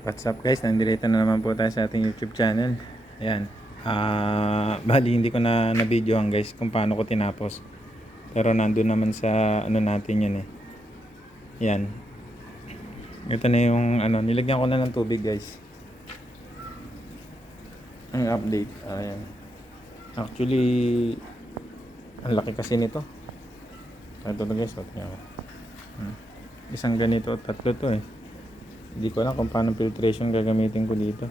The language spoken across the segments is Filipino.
What's up guys, nandito na naman po tayo sa ating YouTube channel. Ayan. Bali hindi ko na na-videohan guys kung paano ko tinapos. Pero nandun naman sa ano natin yun eh. Ayan. Ito na yung ano, nilagyan ko na ng tubig guys. Ang update. Ayan. Actually, ang laki kasi nito. Ito to guys, tingnan mo. Isang ganito, tatlo to eh. Hindi ko alam kung paano filtration gagamitin ko dito.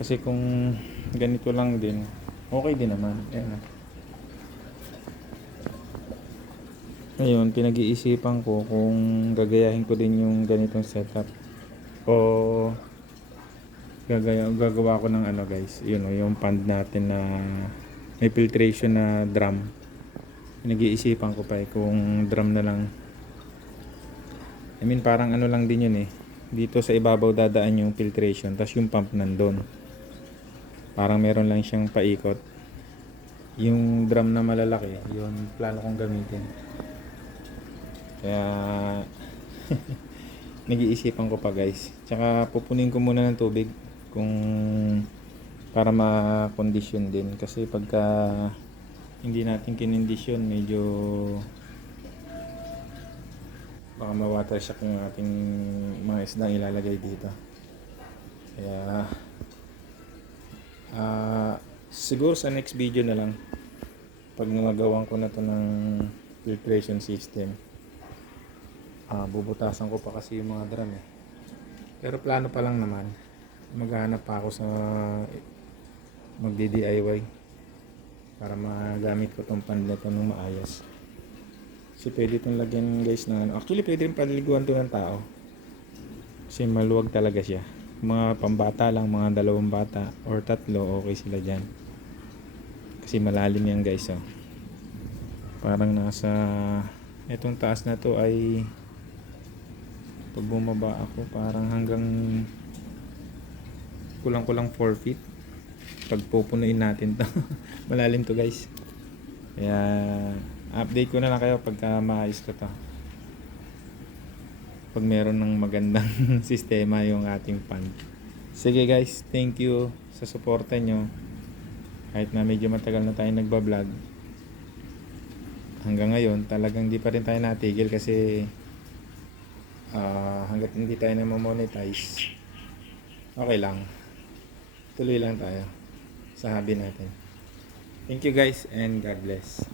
Kasi kung ganito lang din, okay din naman. Ayan. Ngayon, pinag-iisipan ko kung gagayahin ko din yung ganitong setup o gagawa ko ng ano guys, yun o, yung pond natin na may filtration na drum. Pinag-iisipan ko pa kung drum na lang. I mean parang ano lang din yun eh. Dito sa ibabaw dadaan yung filtration, tapos yung pump nandun. Parang meron lang siyang paikot. Yung drum na malalaki, yun plano kong gamitin. Kaya nag-iisipan ko pa guys. Tsaka pupunin ko muna ng tubig kung para ma-condition din. Kasi pagka hindi natin kinondisyon, medyo baka ma-water shock yung ating mga isdang ilalagay dito. Kaya siguro sa next video na lang pag nagawan ko na to ng filtration system, bubutasan ko pa kasi yung mga drum eh. Pero plano pa lang naman, maghahanap pa ako sa magdi-DIY para magamit ko tong pan na to ng maayos. Kasi pwede itong lagyan guys na ano. Actually pwede rin paliguan to ng tao kasi maluwag talaga siya. Mga pambata lang, mga 2 bata or 3, okay sila dyan kasi malalim yan guys oh. Parang nasa itong taas na to ay pag bumaba ako parang hanggang kulang 4 feet pag pupunuin natin to. Malalim to guys, kaya update ko na lang kayo pagka maayos ko to, pag meron ng magandang sistema yung ating pond. Sige guys, thank you sa suporta nyo kahit na medyo matagal na tayo nagbablog. Hanggang ngayon talagang di pa rin tayo natigil kasi hanggat hindi tayo na monetize, okay lang, tuloy lang tayo sa hobby natin. Thank you guys and God bless.